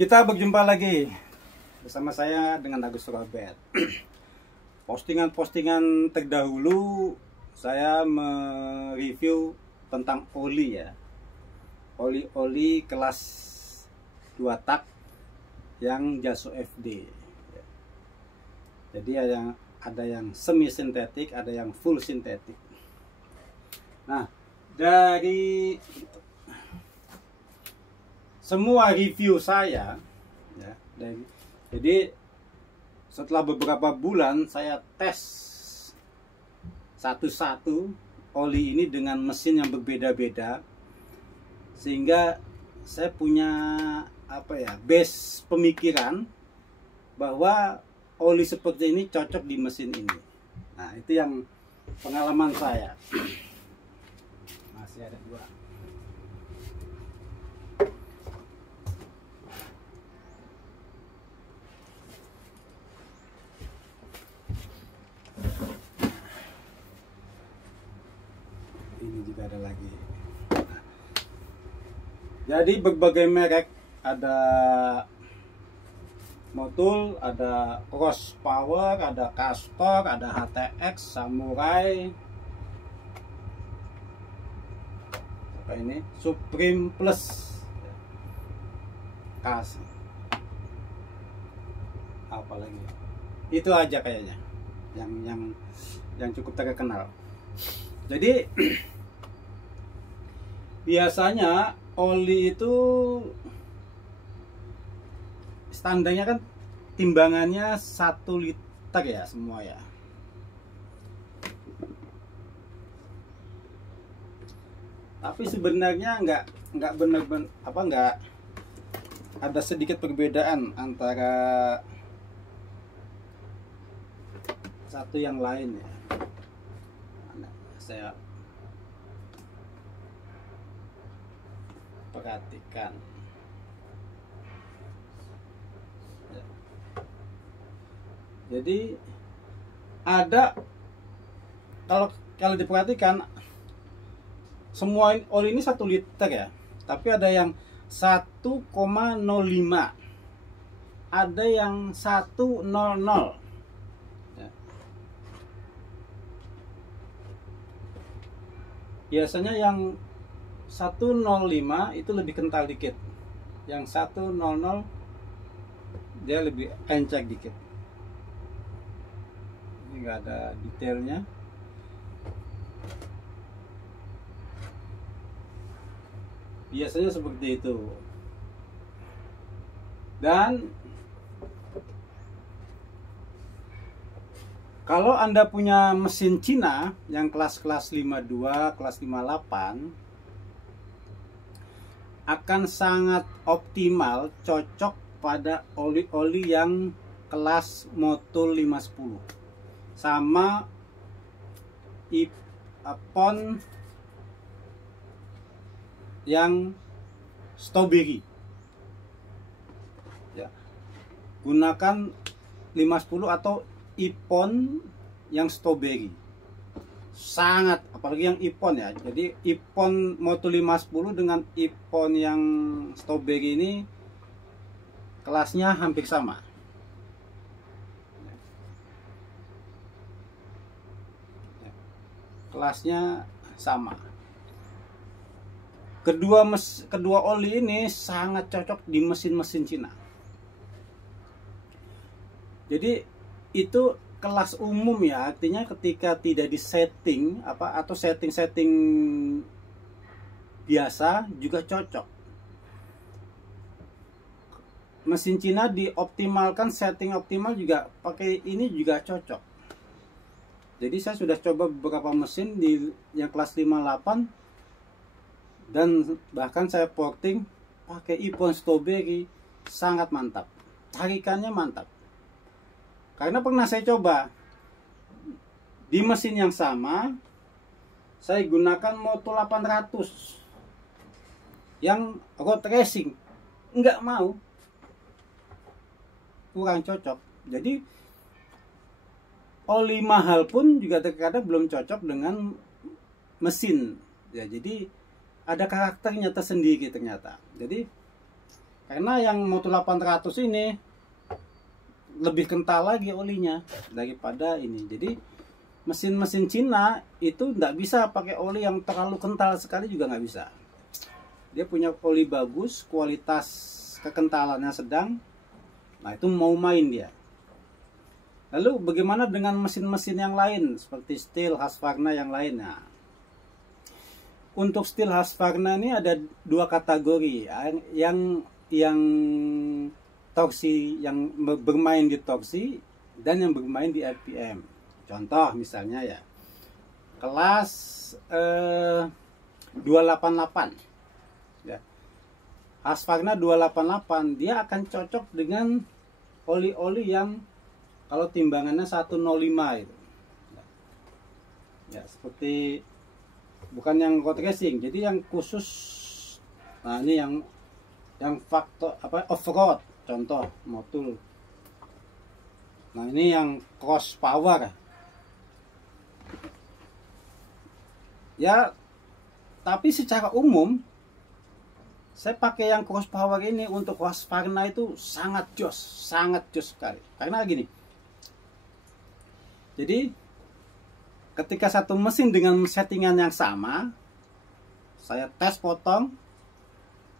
Kita berjumpa lagi bersama saya dengan Agus Robert. Postingan-postingan terdahulu saya mereview tentang oli ya. Oli kelas 2 tak yang Jaso FD. Jadi ada yang semi sintetik, ada yang full sintetik. Nah, dari semua review saya ya, jadi setelah beberapa bulan saya tes satu-satu oli ini dengan mesin yang berbeda-beda, sehingga saya punya base pemikiran bahwa oli seperti ini cocok di mesin ini. Nah, itu yang pengalaman saya. Masih ada dua. Ini juga ada lagi. Jadi berbagai merek, ada Motul, ada Cross Power, ada Castor, ada HTX, Samurai, apa ini, Supreme Plus, Kas, apa lagi? Itu aja kayaknya yang cukup terkenal. Jadi biasanya oli itu standarnya kan timbangannya 1 liter ya semua ya. Tapi sebenarnya nggak benar-benar nggak ada sedikit perbedaan antara satu yang lain ya. Saya perhatikan ya. Jadi ada, kalau diperhatikan semua oli ini 1 liter ya, tapi ada yang 1,05, ada yang 100 ya. Biasanya yang 105 itu lebih kental dikit, yang 100 dia lebih encek dikit. Ini nggak ada detailnya. Biasanya seperti itu. Dan kalau Anda punya mesin Cina yang kelas-kelas 52, kelas 58, akan sangat optimal cocok pada oli-oli yang kelas Motul 510 sama Ippon yang strawberry ya. Gunakan 510 atau Ippon yang strawberry, sangat, apalagi yang Ippon ya. Jadi Ippon Motul 510 dengan Ippon yang strawberry ini kelasnya hampir sama. Kelasnya sama. Kedua oli ini sangat cocok di mesin-mesin Cina. Jadi itu kelas umum ya, artinya ketika tidak disetting atau setting biasa juga cocok. Mesin Cina dioptimalkan, setting optimal juga pakai ini juga cocok. Jadi saya sudah coba beberapa mesin yang kelas 58 dan bahkan saya porting pakai Ippon strawberry, sangat mantap. Tarikannya mantap. Karena pernah saya coba di mesin yang sama, saya gunakan Motul 800 yang road racing, nggak mau, kurang cocok. Jadi oli mahal pun juga terkadang belum cocok dengan mesin ya. Jadi ada karakternya tersendiri ternyata. Jadi Karena yang Motul 800 ini lebih kental lagi olinya daripada ini. Jadi mesin-mesin Cina itu nggak bisa pakai oli yang terlalu kental sekali, juga nggak bisa. Dia punya oli bagus, kualitas kekentalannya sedang. Nah itu mau main dia. Lalu bagaimana dengan mesin-mesin yang lain seperti Stihl, Husqvarna yang lainnya? Untuk Stihl, Husqvarna ini ada dua kategori, yang torsi, yang bermain di torsi dan yang bermain di RPM. Contoh misalnya ya, kelas 288 ya. Husqvarna 288 dia akan cocok dengan oli-oli yang kalau timbangannya 105 itu. Ya, seperti bukan yang road racing, jadi yang khusus. Nah, ini yang faktor apa, off-road, contoh Motul. Nah, ini yang cross power. Ya, tapi secara umum saya pakai yang cross power ini untuk Husqvarna itu sangat jos sekali. Karena gini. Jadi ketika satu mesin dengan settingan yang sama, saya tes potong,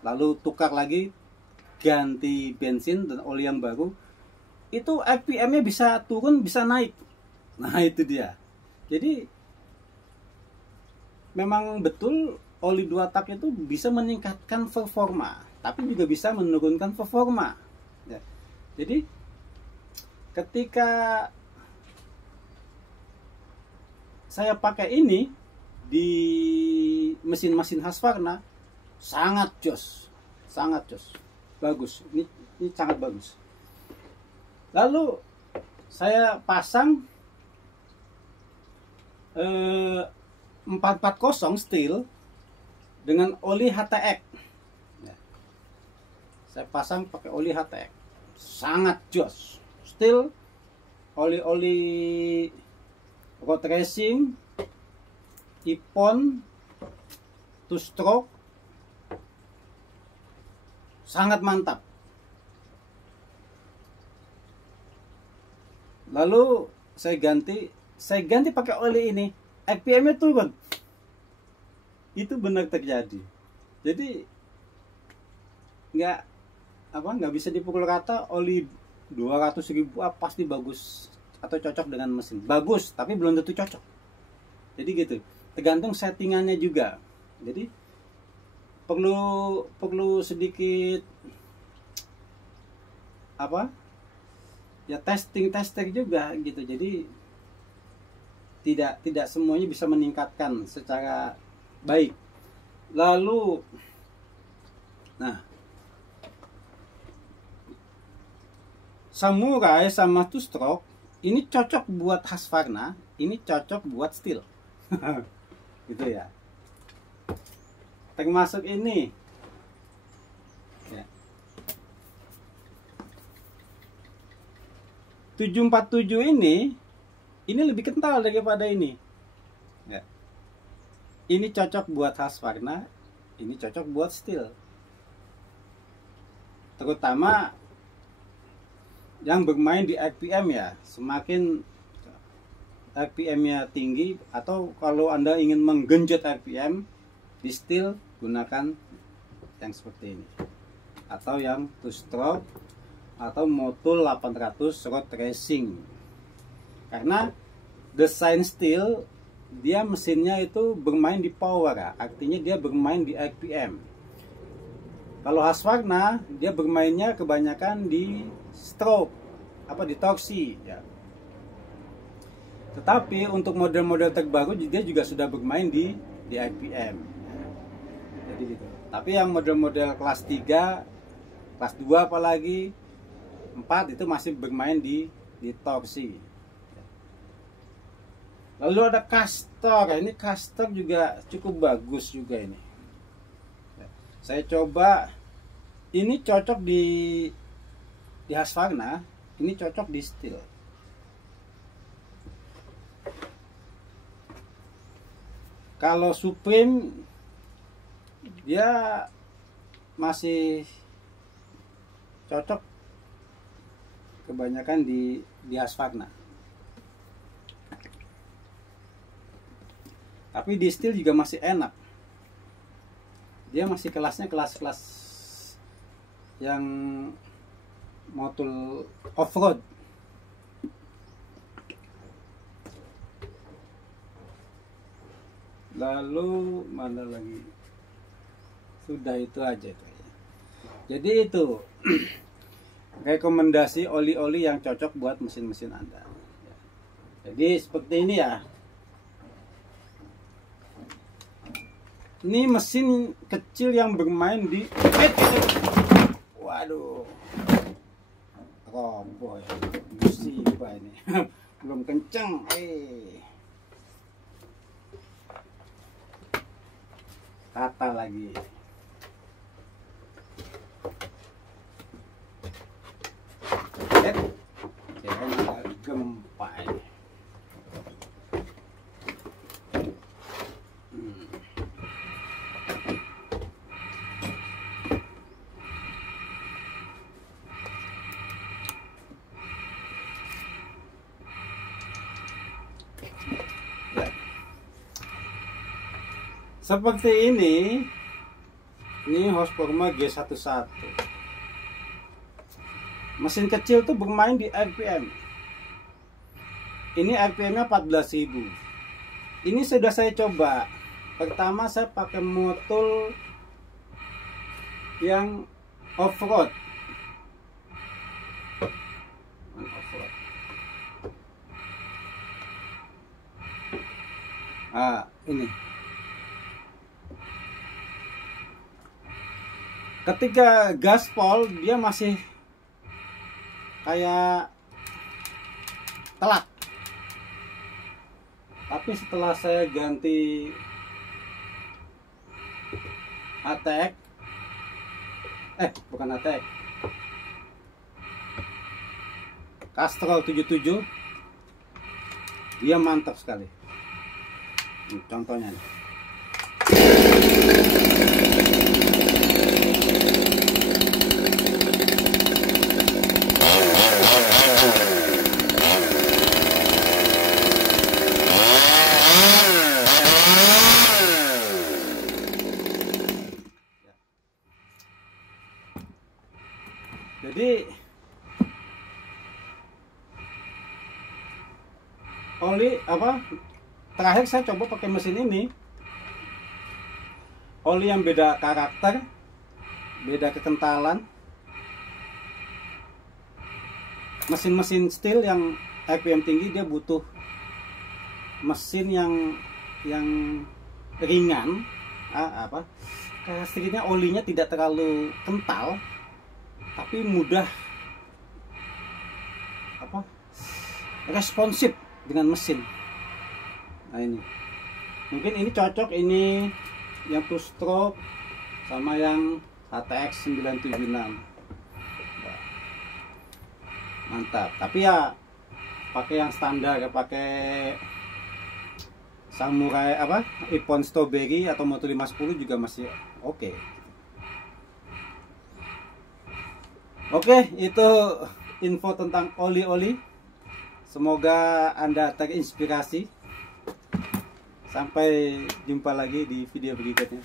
lalu tukar lagi, ganti bensin dan oli yang baru, itu RPM-nya bisa turun, bisa naik. Nah itu dia. Jadi memang betul oli 2 tak itu bisa meningkatkan performa, tapi juga bisa menurunkan performa ya. Jadi ketika saya pakai ini di mesin-mesin Husqvarna, sangat jos, bagus. Ini sangat bagus. Lalu saya pasang 440 Stihl dengan oli HTX. Ya. Saya pasang pakai oli HTX, sangat jos. Stihl, oli-oli road racing, Ippon, two stroke, sangat mantap. Lalu saya ganti pakai oli ini, RPM-nya turun. Itu benar terjadi. Jadi nggak bisa dipukul rata oli 200.000 pasti bagus atau cocok dengan mesin. Bagus, tapi belum tentu cocok. Jadi gitu. Tergantung settingannya juga. Jadi perlu sedikit ya testing juga gitu. Jadi tidak semuanya bisa meningkatkan secara baik. Lalu Samurai sama two stroke ini cocok buat Husqvarna, ini cocok buat Stihl. Gitu ya. Termasuk ini. Ya. 747 ini lebih kental daripada ini. Ya. Ini cocok buat Husqvarna, ini cocok buat Stihl. Terutama yang bermain di RPM ya. Semakin RPM-nya tinggi, atau kalau Anda ingin menggenjot RPM di Stihl, gunakan yang seperti ini. Atau yang two stroke atau Motul 800 road racing. Karena desain Stihl, dia mesinnya itu bermain di power, artinya dia bermain di RPM. Kalau Husqvarna dia bermainnya kebanyakan di stroke, di torsi ya. Tetapi untuk model-model terbaru dia juga sudah bermain di RPM. Jadi gitu. Tapi yang model-model kelas 3, kelas 2 apalagi 4 itu masih bermain di torsi. Lalu ada Castor. Ini Castor juga cukup bagus juga ini. Saya coba, ini cocok di Husqvarna, ini cocok di Stihl. Kalau Supreme dia masih cocok kebanyakan di Husqvarna. Tapi di steel juga masih enak. Dia masih kelasnya kelas-kelas yang motul off-road. Lalu mana lagi? Sudah itu aja tuh. Jadi itu rekomendasi oli-oli yang cocok buat mesin-mesin Anda. Jadi seperti ini ya. Ini mesin kecil yang bermain di waduh. Roboh ya. Musibah ini. Belum kencang. Kata lagi. Kira gempa ini. Seperti ini Husqvarna G11. Mesin kecil tuh bermain di RPM. Ini RPM-nya 14.000. Ini sudah saya coba. Pertama saya pakai motor yang off-road. Ini. Ketika gaspol dia masih kayak telat. Tapi setelah saya ganti ATX, bukan ATX, Castrol 77, dia mantap sekali. Ini contohnya nih. Jadi oli terakhir saya coba pakai mesin ini, oli yang beda karakter, beda kekentalan. Mesin-mesin steel yang RPM tinggi dia butuh mesin yang ringan, karakteristiknya olinya tidak terlalu kental tapi mudah responsif dengan mesin. Nah ini mungkin ini cocok, ini yang two stroke sama yang ATX 976 mantap. Tapi ya pakai yang standar, ya pakai Samurai Ippon Strawberry atau Moto 510 juga masih oke. Oke, itu info tentang oli-oli. Semoga Anda terinspirasi. Sampai jumpa lagi di video berikutnya.